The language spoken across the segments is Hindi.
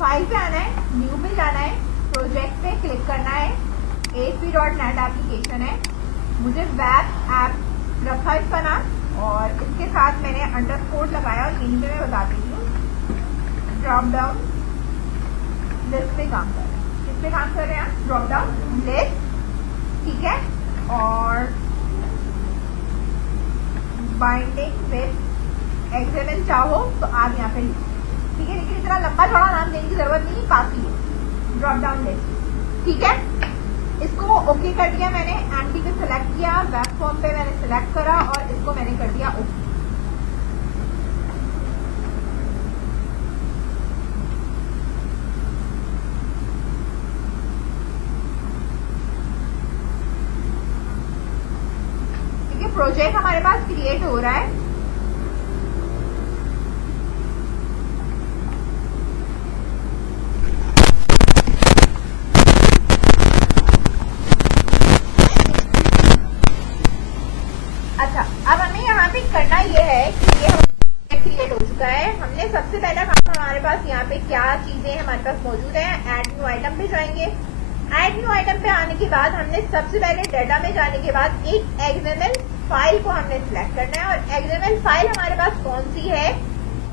फाइल पे आना है, न्यू पे जाना है, प्रोजेक्ट पे क्लिक करना है, ASP.NET एप्लीकेशन है, मुझे वेब ऐप रखा इसका नाम और इसके साथ मैंने अंडरस्कोर लगाया और यहीं पे मैं बताती हूँ ड्रॉप डाउन लिस्ट पे काम कर रहे हैं। किस पे काम कर रहे हैं? ड्रॉप डाउन लिस्ट, ठीक है। और बाइंडिंग विद XML चाहो तो आप यहाँ पे लिखो, ठीक है, लेकिन इतना लंबा चौड़ा नाम देने की जरूरत नहीं, काफी है ड्रॉप डाउन लिस्ट, ठीक है। इसको ओके कर दिया मैंने, एमटी पे सिलेक्ट किया, वेब फॉर्म पे मैंने सिलेक्ट करा और इसको मैंने कर दिया ओके। ठीक है, प्रोजेक्ट हमारे पास क्रिएट हो रहा है। करना ये है कि ये हमारा क्रिएट हो चुका है। हमने सबसे पहला काम हमारे पास यहाँ पे क्या चीजें हमारे पास मौजूद है, ऐड न्यू आइटम पे जाएंगे। ऐड न्यू आइटम पे आने के बाद हमने सबसे पहले डाटा में जाने के बाद एक XML फाइल को हमने सिलेक्ट करना है। और XML फाइल हमारे पास कौन सी है?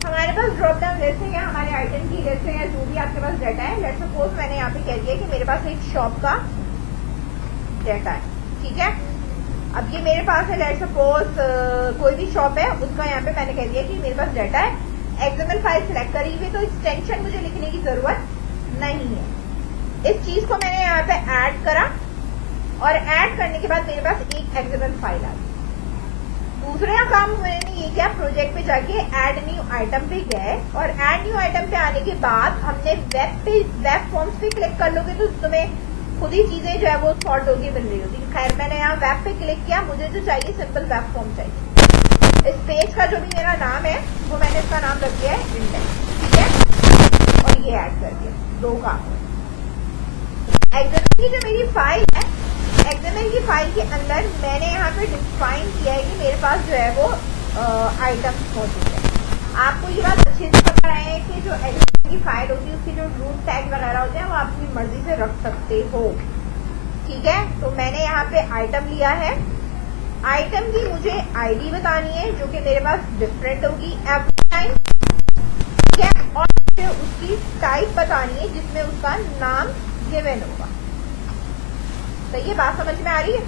हमारे पास ड्रॉप डाउन लिस्ट है या हमारे आइटम की लिस्ट है या जो भी आपके पास डाटा है। लेट्स सपोज मैंने यहाँ पे कह दिया कि मेरे पास एक शॉप का डाटा है, ठीक है। अब ये मेरे पास है, लेट्स सपोज कोई भी शॉप है उसका यहाँ पे मैंने कह दिया कि मेरे पास डाटा है, XML फाइल सिलेक्ट करी हुई, तो एक्सटेंशन मुझे लिखने की जरूरत नहीं है। इस चीज को मैंने यहाँ पे ऐड करा और ऐड करने के बाद मेरे पास एक XML फाइल आ गई। दूसरा काम मैंने ये किया, प्रोजेक्ट पे जाके ऐड न्यू आइटम पे गए और ऐड न्यू आइटम पे आने के बाद हमने वेब फॉर्म्स पे क्लिक कर लोगे तो तुम्हें खुद ही चीजें जो है वो सॉर्ट होके मिल रही होती है। खैर मैंने यहाँ वेब पे क्लिक किया, मुझे जो चाहिए सिंपल वेब फॉर्म चाहिए। इस पेज का जो भी मेरा नाम है वो मैंने इसका नाम रख दिया है इंडेक्स, ठीक है। और ये ऐड कर दिया, दो काम। XML की जो मेरी फाइल है, XML की फाइल के अंदर मैंने यहाँ पे डिफाइन किया है कि मेरे पास जो है वो आइटम्स मौजूद है। आपको ये बात अच्छे से पता है कि जो XML की फाइल होती है उसके जो रूट टैग वगैरह होते हैं वो आप अपनी मर्जी से रख सकते हो, ठीक है। तो मैंने यहाँ पे आइटम लिया है, आइटम की मुझे आईडी बतानी है जो कि मेरे पास डिफरेंट होगी एवरी टाइम, ठीक है। और मुझे उसकी टाइप बतानी है जिसमें उसका नाम गिवन होगा। तो ये बात समझ में आ रही है?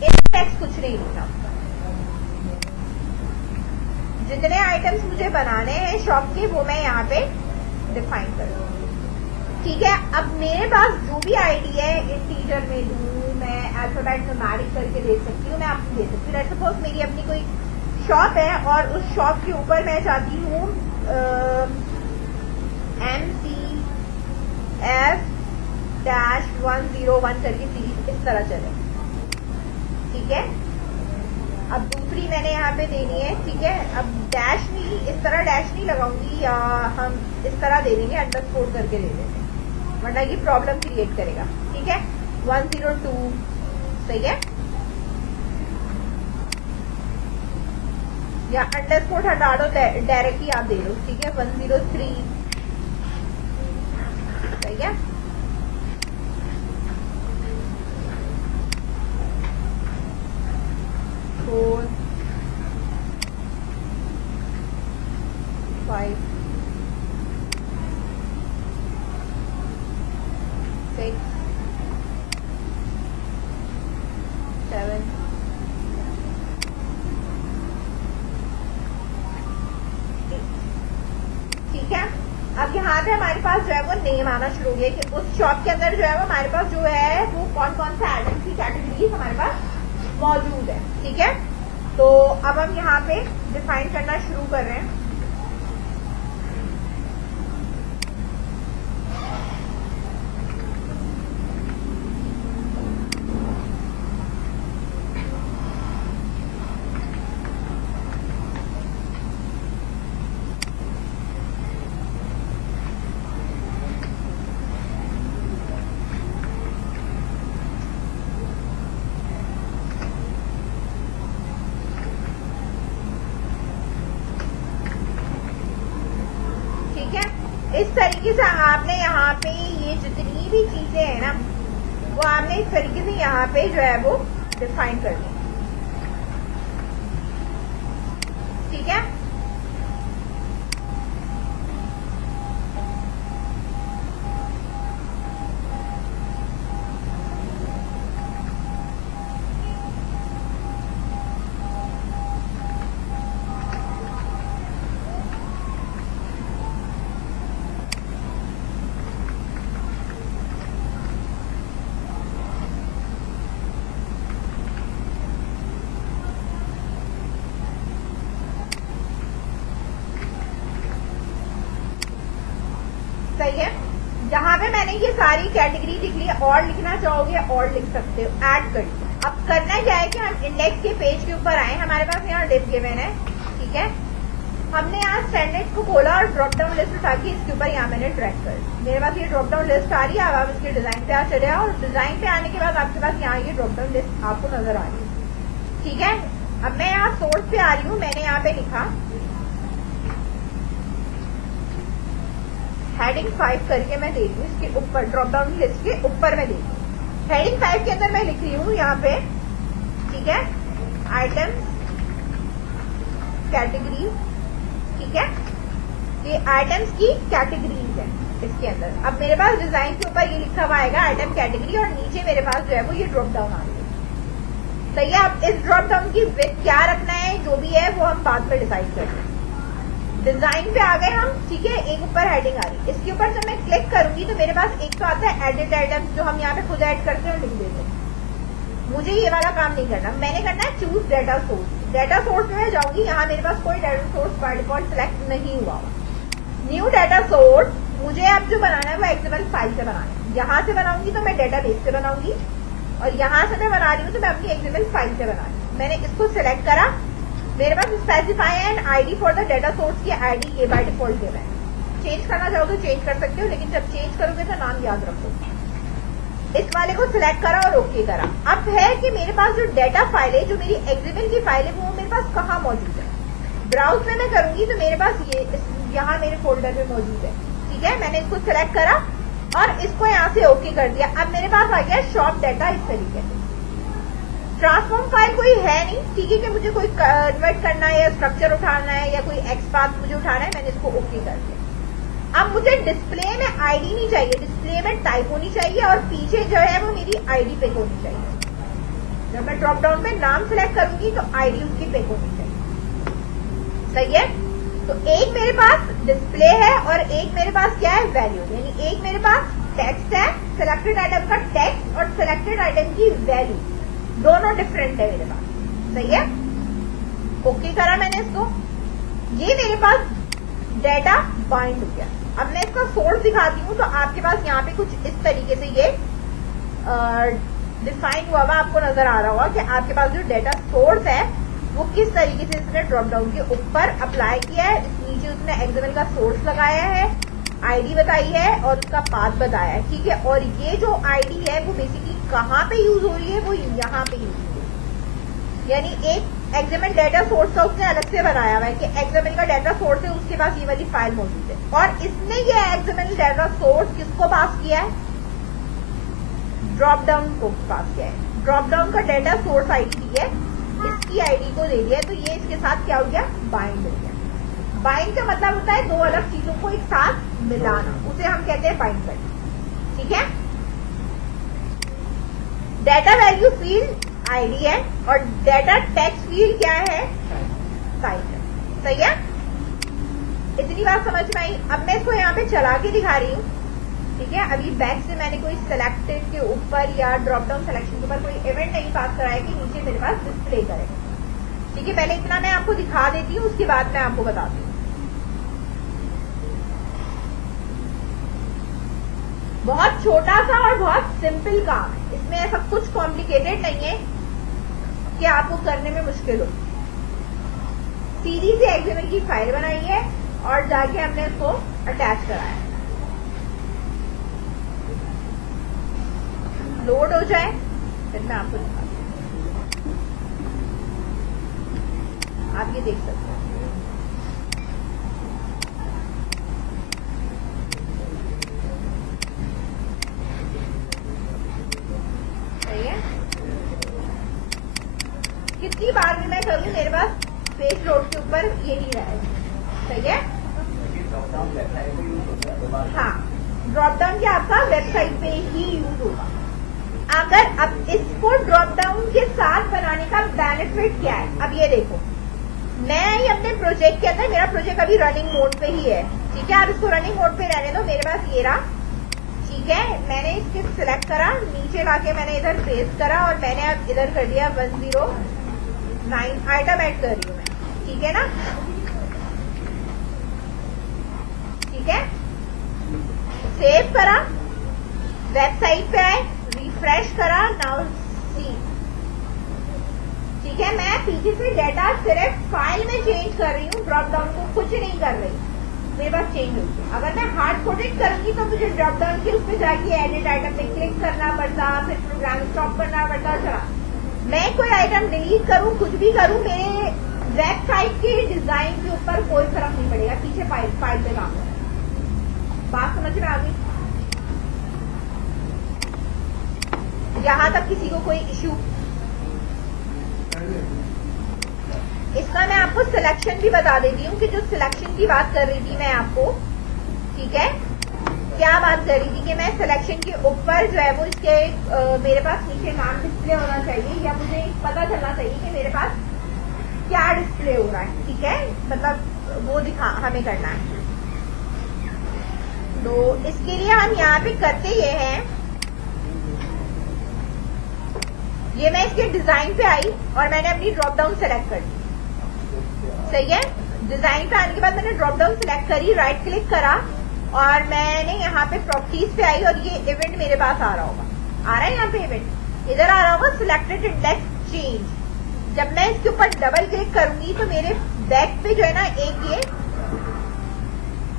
टेक्स्ट कुछ नहीं लिखना। जितने आइटम्स मुझे बनाने हैं शॉप के वो मैं यहाँ पे डिफाइन करूंगी, ठीक है। अब मेरे पास जो भी आईडी है इंटीजर में दूं, मैं अल्फाबेट न्यूमेरिक करके दे सकती हूँ, मैं आपको दे सकती हूँ। लेट्स सपोज मेरी अपनी कोई शॉप है और उस शॉप के ऊपर मैं चाहती हूँ MCF-101 करके सीरीज इस तरह चले, ठीक है। अब दूसरी मैंने यहाँ पे देनी है, ठीक है। अब डैश नहीं, इस तरह डैश नहीं लगाऊंगी, या हम इस तरह दे देंगे, अंडरस्कोर करके दे देंगे, वरना ये प्रॉब्लम क्रिएट करेगा, ठीक है। 102 सही है, या अंडरस्कोर हटा दो, डायरेक्टली आप दे दो, ठीक है। 103 सही है। फोर 5 6 7 ठीक है। अब यहाँ पे हमारे पास जो है वो नेम आना शुरू हो गया कि उस शॉप के अंदर जो है वो हमारे पास जो है वो कौन कौन सा आइटम की कैटेगरीज हमारे पास मौजूद है, ठीक है। तो अब हम यहाँ पे डिफाइन करना शुरू कर रहे हैं। इस तरीके से आपने यहाँ पे ये जितनी भी चीजें हैं ना, वो आपने इस तरीके से यहाँ पे जो है वो डिफाइन कर दी। ठीक है, सही है। जहां पे मैंने ये सारी कैटेगरी लिख ली, और लिखना चाहोगे और लिख सकते हो, ऐड कर लो। अब करना क्या है कि हम इंडेक्स के पेज के ऊपर आए, हमारे पास यहाँ डिव गिवन है। ठीक है, हमने यहाँ स्टैंडर्ड को खोला और ड्रॉप डाउन लिस्ट उठा के इसके ऊपर यहाँ मैंने ड्रैग कर, मेरे पास ये ड्रॉप डाउन लिस्ट आ रही है। अब आप इसके डिजाइन पे आ चले और डिजाइन पे आने के बाद आपके पास यहाँ ये ड्रॉप डाउन लिस्ट आपको नजर आ रही है। ठीक है, अब मैं यहाँ सोर्स पे आ रही हूँ, मैंने यहाँ पे लिखा हेडिंग 5 करके मैं दे रही हूँ, इसके ऊपर ड्रॉप डाउन लिस्ट के ऊपर मैं दे रही हूँ। हेडिंग 5 के अंदर मैं लिख रही हूँ यहाँ पे, ठीक है, आइटम्स कैटेगरी। ठीक है, ये आइटम्स की कैटेगरीज है इसके अंदर। अब मेरे पास डिजाइन के ऊपर ये लिखा हुआ आएगा आइटम कैटेगरी, और नीचे मेरे पास जो है वो ये ड्रॉप डाउन आ रही है। सही है, अब इस ड्रॉप डाउन की विड्थ क्या रखना है, जो भी है वो हम बाद में डिसाइड करेंगे। डिजाइन पे आ गए हम। ठीक है, एक ऊपर हेडिंग आ रही, इसके ऊपर जब मैं क्लिक करूंगी तो मेरे पास एक तो आता है एडिट आइटम्स, जो हम यहाँ पे खुद ऐड करते हैं, लिख देते हैं। मुझे ये वाला काम नहीं करना, मैंने करना है choose data source. Data source में जाऊंगी, यहाँ मेरे पास कोई data source by default select नहीं हुआ। न्यू डेटा सोर्स, मुझे अब जो बनाना है वो एक्सएमएल फाइल से बनाना है। यहाँ से बनाऊंगी तो मैं डेटाबेस से बनाऊंगी, और यहाँ से मैं बना रही हूँ तो मैं अपनी एक्सएमएल फाइल से बना रही हूँ। मैंने इसको सिलेक्ट करा, मेरे पास specify an ID for the data source की आईडी ये बाय डिफॉल्ट गिवन है। चेंज करना चाहो तो चेंज कर सकते हो, लेकिन जब चेंज करोगे तो नाम याद रखो। इस वाले को सिलेक्ट करा और ओके करा। अब है कि मेरे पास जो डेटा फाइल है, जो मेरी एक्सएमएल की फाइल है, वो मेरे पास कहाँ मौजूद है। ब्राउज में मैं करूंगी तो मेरे पास ये यहाँ मेरे फोल्डर में मौजूद है। ठीक है, मैंने इसको सिलेक्ट करा और इसको यहाँ से ओके कर दिया। अब मेरे पास आ गया शॉप डेटा इस तरीके से। ट्रांसफॉर्म फाइल कोई है नहीं, ठीक है, कि मुझे कोई कन्वर्ट करना है या स्ट्रक्चर उठाना है या कोई एक्स पाथ मुझे उठाना है, मैंने इसको ओके कर दिया। अब मुझे डिस्प्ले में आईडी नहीं चाहिए, डिस्प्ले में टाइप होनी चाहिए और पीछे जो है वो मेरी आईडी पिक होनी चाहिए। जब मैं ड्रॉप डाउन में नाम सिलेक्ट करूंगी तो आईडी उसकी पिक होनी चाहिए। सही है, तो एक मेरे पास डिस्प्ले है और एक मेरे पास क्या है, वैल्यू। यानी एक मेरे पास टेक्स्ट है, सिलेक्टेड आइटम का टेक्स्ट और सिलेक्टेड आइटम की वैल्यू दोनों डिफरेंट है मेरे पास। सही है, ओके करा मैंने इसको, ये मेरे पास डेटा बाइंड हो गया। अब मैं इसका सोर्स दिखाती हूँ तो आपके पास यहाँ पे कुछ इस तरीके से ये डिफाइन हुआ आपको नजर आ रहा होगा कि आपके पास जो डेटा सोर्स है वो किस तरीके से इसने ड्रॉप डाउन के ऊपर अप्लाई किया है। नीचे उसने एक्सएमएल का सोर्स लगाया है, आईडी बताई है और उसका पाथ बताया है। ठीक है, और ये जो आईडी है वो बेसिकली कहाँ पे यूज हो रही है, वो यहाँ पे यूज हो रही है। यानी एक एक्सएमएल डेटा सोर्स का उसने अलग से बनाया हुआ है कि एक्सएमएल का डेटा सोर्स है, उसके पास ये वाली फाइल मौजूद है। और इसने ये एक्सएमएल डेटा सोर्स किसको पास किया है, ड्रॉप डाउन को पास किया है। ड्रॉप डाउन का डेटा सोर्स आईडी दी है, इसकी आईडी को दे दिया, तो ये इसके साथ क्या हो गया, बाइंड हो गया। बाइंड का मतलब होता है दो अलग चीजों को एक साथ मिलाना, उसे हम कहते हैं बाइंड करना। ठीक है, डेटा वैल्यू फील्ड आईडी है और डेटा टेक्स्ट फील्ड क्या है, साइज है। सही है, इतनी बात समझ में आई। अब मैं इसको यहाँ पे चला के दिखा रही हूँ। ठीक है, अभी बैक से मैंने कोई सिलेक्टेड के ऊपर या ड्रॉप डाउन सिलेक्शन के ऊपर कोई इवेंट नहीं पास कराया कि नीचे मेरे पास डिस्प्ले करेगा। ठीक है, पहले इतना मैं आपको दिखा देती हूँ, उसके बाद मैं आपको बताती हूँ। बहुत छोटा सा और बहुत सिंपल काम है, इसमें ऐसा कुछ कॉम्प्लिकेटेड नहीं है कि आपको करने में मुश्किल हो। सीधी से एक्सएमएल की फाइल बनाई है और जाके हमने इसको अटैच कराया है। लोड हो जाए फिर मैं आपको दिखाती हूँ, आप ये देख सकते हैं। करूँ मेरे पास पेज लोड के ऊपर यही रहेगा, सही है। हाँ, ड्रॉप डाउन क्या आपका वेबसाइट पे ही यूज होगा। अगर अब इसको ड्रॉप डाउन के साथ बनाने का बेनिफिट क्या है, अब ये देखो, मैं ही अपने प्रोजेक्ट के अंदर, मेरा प्रोजेक्ट अभी रनिंग मोड पे ही है, ठीक है। आप इसको रनिंग मोड पे रहने दो, मेरे पास ये रहा, ठीक है। मैंने इसके सिलेक्ट करा, नीचे लाके मैंने इधर पेस्ट करा और मैंने अब इधर कर दिया 109 आइटम ऐड कर रही हूँ मैं, ठीक है ना, ठीक है। सेव करा, वेबसाइट पे आए, रिफ्रेश करा, नाउ सी, ठीक है। मैं पीछे से डेटा सिर्फ फाइल में चेंज कर रही हूँ, ड्रॉप डाउन को कुछ नहीं कर रही, मेरे पास चेंज होगी। अगर मैं हार्ड कोडेड करूंगी तो मुझे ड्रॉप डाउन के उस पर जाके एडिट आइटम पे क्लिक करना पड़ता, फिर प्रोग्राम स्टॉप करना पड़ता। चला, मैं कोई आइटम डिलीट करूं, कुछ भी करूं, मेरे वेबसाइट के डिजाइन के ऊपर कोई फर्क नहीं पड़ेगा, पीछे फाइल पे काम है। बात समझ में आ गई? यहां तक किसी को कोई इश्यू? इसका मैं आपको सिलेक्शन भी बता देती हूँ कि जो सिलेक्शन की बात कर रही थी मैं आपको, ठीक है, क्या बात कर रही थी कि मैं सिलेक्शन के ऊपर जो है वो इसके मेरे पास नीचे नाम डिस्प्ले होना चाहिए, या मुझे पता चलना चाहिए कि मेरे पास क्या डिस्प्ले हो रहा है, ठीक है, मतलब वो दिखा हमें करना है। तो इसके लिए हम यहाँ पे करते ये हैं, ये मैं इसके डिजाइन पे आई और मैंने अपनी ड्रॉप डाउन सेलेक्ट कर दी, सही है। डिजाइन पे आने के बाद मैंने ड्रॉप डाउन सेलेक्ट करी, राइट क्लिक करा और मैंने यहाँ पे प्रॉपर्टीज पे आई और ये इवेंट मेरे पास आ रहा होगा, आ रहा है यहाँ पे इवेंट, इधर आ रहा होगा सिलेक्टेड इंडेक्स चेंज। जब मैं इसके ऊपर डबल क्लिक करूंगी तो मेरे बैक पे जो है ना एक ये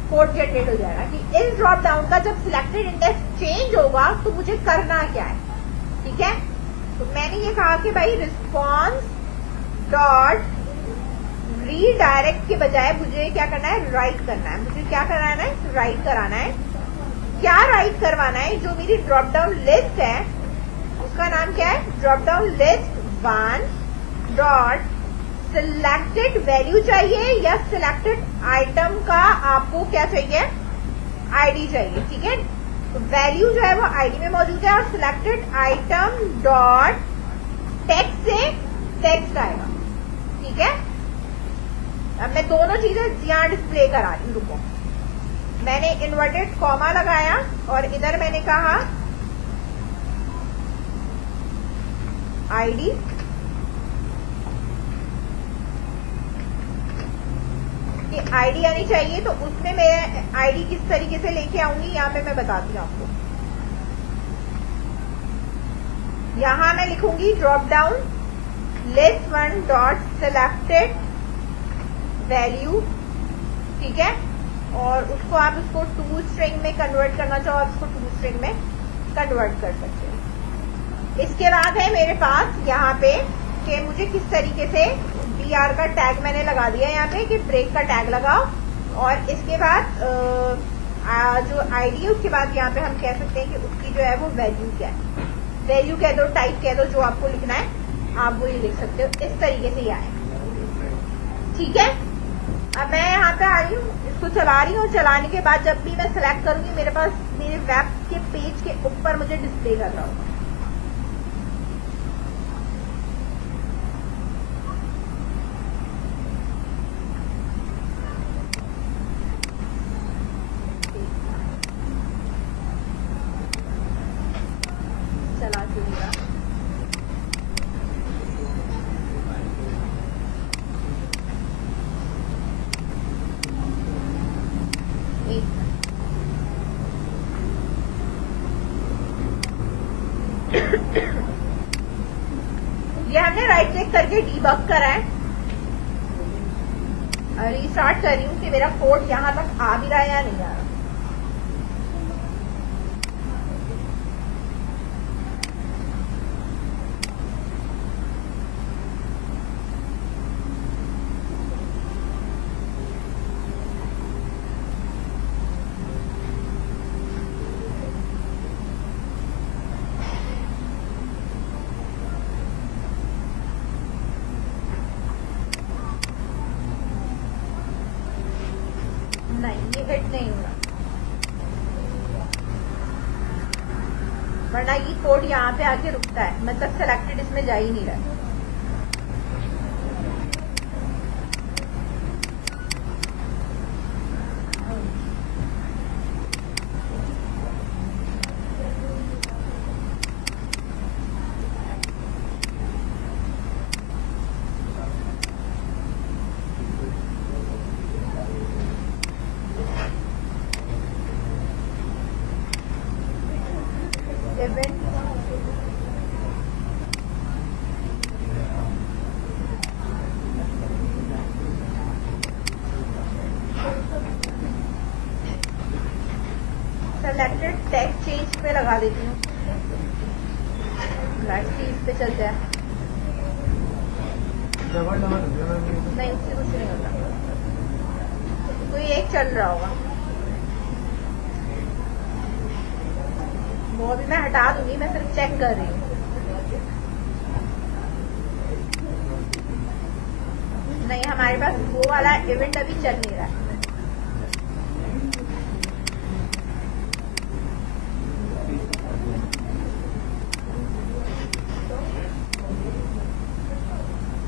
कोड जनरेट हो जाएगा कि इस ड्रॉप डाउन का जब सिलेक्टेड इंडेक्स चेंज होगा तो मुझे करना क्या है, ठीक है। तो मैंने ये कहा कि भाई रिस्पॉन्स डॉट रीडायरेक्ट के बजाय मुझे क्या करना है, राइट करना है। मुझे क्या कराना है, राइट कराना है। क्या राइट करवाना है, जो मेरी ड्रॉप डाउन लिस्ट है उसका नाम क्या है, drop down list 1 dot selected value चाहिए या सिलेक्टेड आइटम का आपको क्या चाहिए, आईडी चाहिए, ठीक है। तो वैल्यू जो है वो आईडी में मौजूद है और सिलेक्टेड आइटम डॉट टेक्स्ट से टेक्स्ट आएगा, ठीक है। अब मैं दोनों चीजें यहाँ डिस्प्ले करा रही हूँ, रुको। मैंने इन्वर्टेड कॉमा लगाया और इधर मैंने कहा आईडी, कि आईडी आनी चाहिए। तो उसमें मैं आईडी किस तरीके से लेके आऊंगी यहाँ पे मैं बताती हूँ आपको। यहाँ मैं लिखूंगी drop down list 1 dot selected value, ठीक है। और उसको आप उसको टू स्ट्रिंग में कन्वर्ट करना चाहो, आप उसको टू स्ट्रिंग में कन्वर्ट कर सकते हो। इसके बाद है मेरे पास यहाँ पे कि मुझे किस तरीके से BR का टैग मैंने लगा दिया यहाँ पे कि ब्रेक का टैग लगाओ, और इसके बाद जो आईडी है उसके बाद यहाँ पे हम कह सकते हैं कि उसकी जो है वो वैल्यू क्या है, वैल्यू कह दो, टाइप कह दो, जो आपको लिखना है आप वो ये लिख सकते हो। इस तरीके से ये आए, ठीक है। अब मैं यहाँ पे आ रही हूँ, इसको चला रही हूँ। चलाने के बाद जब भी मैं सिलेक्ट करूंगी मेरे पास मेरे वेब के पेज के ऊपर मुझे डिस्प्ले कर रहा होगा। चला चुका ये हमने राइट क्लिक करके डीबग करा है। रिस्टार्ट कर रही हूँ कि मेरा कोड यहाँ तक आ भी रहा है या नहीं आ रहा। वरना ये कोड यहाँ पे आके रुकता है, मतलब सेलेक्टेड इसमें जा ही नहीं रहा। सेलेक्टेड टेक्स्ट चेंज पे लगा देती हूँ, इस पे चलते हैं। नहीं, उससे कुछ नहीं होता, कोई एक चल रहा होगा, वो अभी मैं हटा दूंगी, मैं सिर्फ चेक कर रही हूँ। नहीं, हमारे पास वो वाला इवेंट अभी चल नहीं रहा है।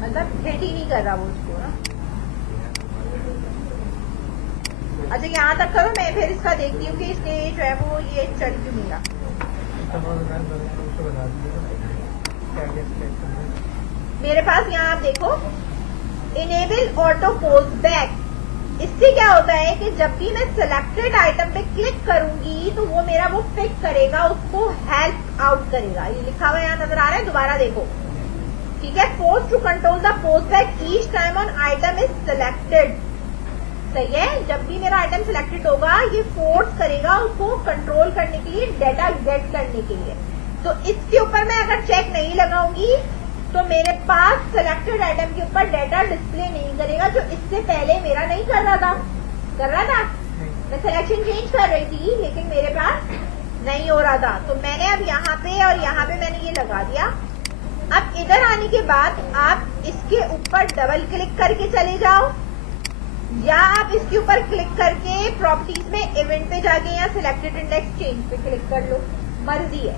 मतलब हिट ही नहीं कर रहा वो उसको ना। अच्छा, यहाँ तक करो, मैं फिर इसका देखती हूँ कि इसने जो है वो ये चल क्यों नहीं रहा। मेरे पास यहाँ आप देखो, इनेबल ऑटो पोस्ट बैक। इससे क्या होता है कि जब भी मैं सिलेक्टेड आइटम पे क्लिक करूंगी तो वो मेरा वो पिक करेगा, उसको हेल्प आउट करेगा। ये लिखा हुआ यहाँ नजर आ रहा है, दोबारा देखो, ठीक है। Post to control the post back each time on item is selected. सही है, जब भी मेरा आइटम सिलेक्टेड होगा ये फोर्स करेगा उसको कंट्रोल करने के लिए, डेटा गेट करने के लिए। तो इसके ऊपर मैं अगर चेक नहीं लगाऊंगी तो मेरे पास सिलेक्टेड आइटम के ऊपर डेटा डिस्प्ले नहीं करेगा, जो इससे पहले मेरा नहीं कर रहा था। कर रहा था, मैं सिलेक्शन चेंज कर रही थी लेकिन मेरे पास नहीं हो रहा था। तो मैंने अब यहाँ पे और यहाँ पे मैंने ये लगा दिया। अब इधर आने के बाद आप इसके ऊपर डबल क्लिक करके चले जाओ, या आप इसके ऊपर क्लिक करके प्रॉपर्टीज में इवेंट पे जाके या सिलेक्टेड इंडेक्स चेंज पे क्लिक कर लो, मर्जी है।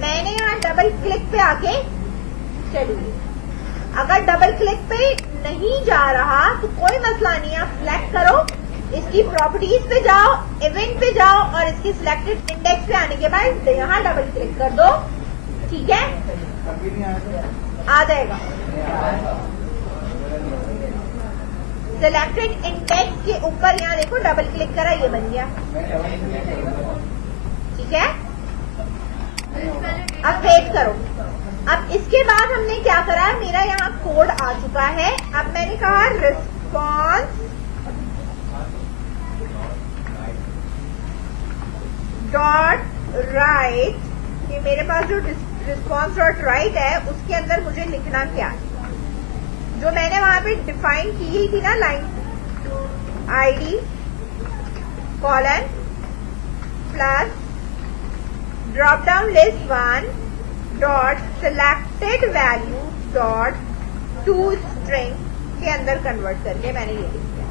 मैंने यहाँ डबल क्लिक पे आके चलिए, अगर डबल क्लिक पे नहीं जा रहा तो कोई मसला नहीं, आप सिलेक्ट करो, इसकी प्रॉपर्टीज पे जाओ, इवेंट पे जाओ और इसकी सिलेक्टेड इंडेक्स पे आने के बाद यहाँ डबल क्लिक कर दो, ठीक है, आ जाएगा। सिलेक्टेड इंडेक्स के ऊपर यहाँ देखो डबल क्लिक करा, ये बन गया, ठीक है। अब वेट करो। अब इसके बाद हमने क्या करा, मेरा यहाँ कोड आ चुका है। अब मैंने कहा रिस्पॉन्स डॉट राइट, कि मेरे पास जो रिस्पॉन्स डॉट राइट है उसके अंदर मुझे लिखना क्या है, जो मैंने वहां पे डिफाइन की ही थी ना, line ID colon plus drop down list 1 dot selected value dot to string के अंदर कन्वर्ट करके मैंने ये लिख दिया।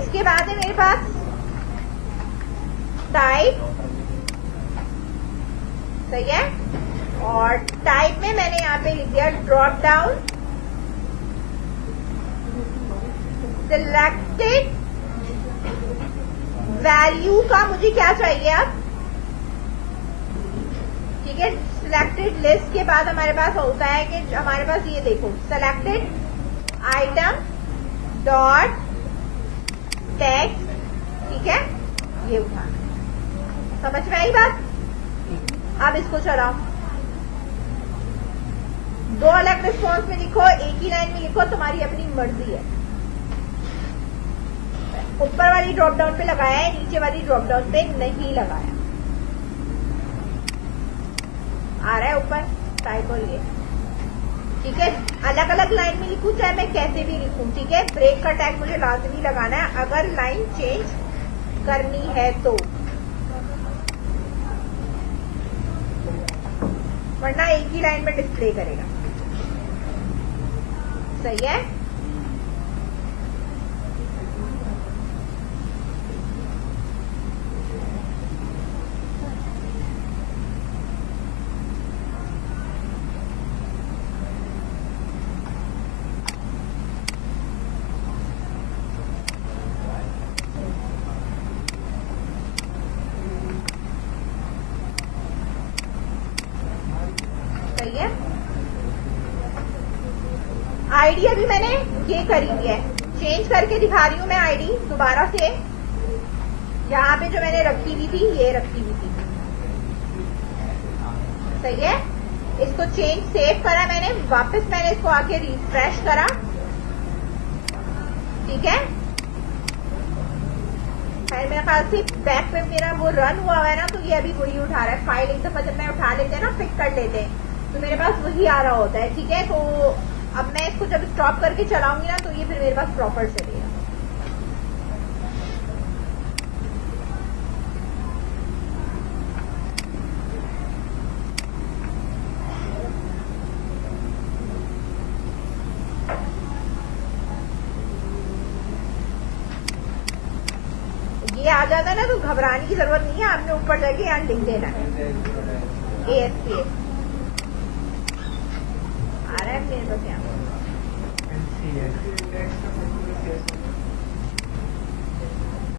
इसके बाद है मेरे पास टाइप, सही है, और टाइप में मैंने यहाँ पे लिख दिया ड्रॉप डाउन सिलेक्टेड वैल्यू का मुझे क्या चाहिए अब, ठीक है। सिलेक्टेड लिस्ट के बाद हमारे पास होता है कि हमारे पास ये देखो सिलेक्टेड आइटम डॉट टेक्स्ट, ठीक है, ये उठाना। समझ में आई बात? अब इसको चलाओ, दो अलग रिस्पॉन्स में लिखो, एक ही लाइन में लिखो, तुम्हारी अपनी मर्जी है। ऊपर वाली ड्रॉप डाउन पे लगाया है, नीचे वाली ड्रॉप डाउन पे नहीं लगाया। आ रहा है ऊपर टाइप और ये, ठीक है। अलग अलग लाइन में लिखूं चाहे मैं कैसे भी लिखूं, ठीक है। ब्रेक का टैग मुझे लाजमी लगाना है अगर लाइन चेंज करनी है तो, वरना एक ही लाइन में डिस्प्ले करेगा, सही है। आईडी अभी मैंने ये करी हुई है, चेंज करके दिखा रही हूँ मैं आईडी दोबारा से। यहाँ पे जो मैंने रखी हुई थी, ये रखी हुई थी, सही है। इसको चेंज सेव करा मैंने, वापस मैंने इसको आके रिफ्रेश करा, ठीक है। मेरे ख्याल से बैक पे मेरा वो रन हुआ है ना, तो ये अभी वही उठा रहा है। फाइल एक दफा जब मैं उठा लेते हैं ना, पिक कर लेते हैं, तो मेरे पास वही आ रहा होता है, ठीक है। तो अब मैं इसको जब स्टॉप करके चलाऊंगी ना, तो ये फिर मेरे पास प्रॉपर चलेगा। ये आ जाता है ना, तो घबराने की जरूरत नहीं है, आपने ऊपर जाके यहाँ लिख देना है ASP आ रहा है मेरे पास यहाँ।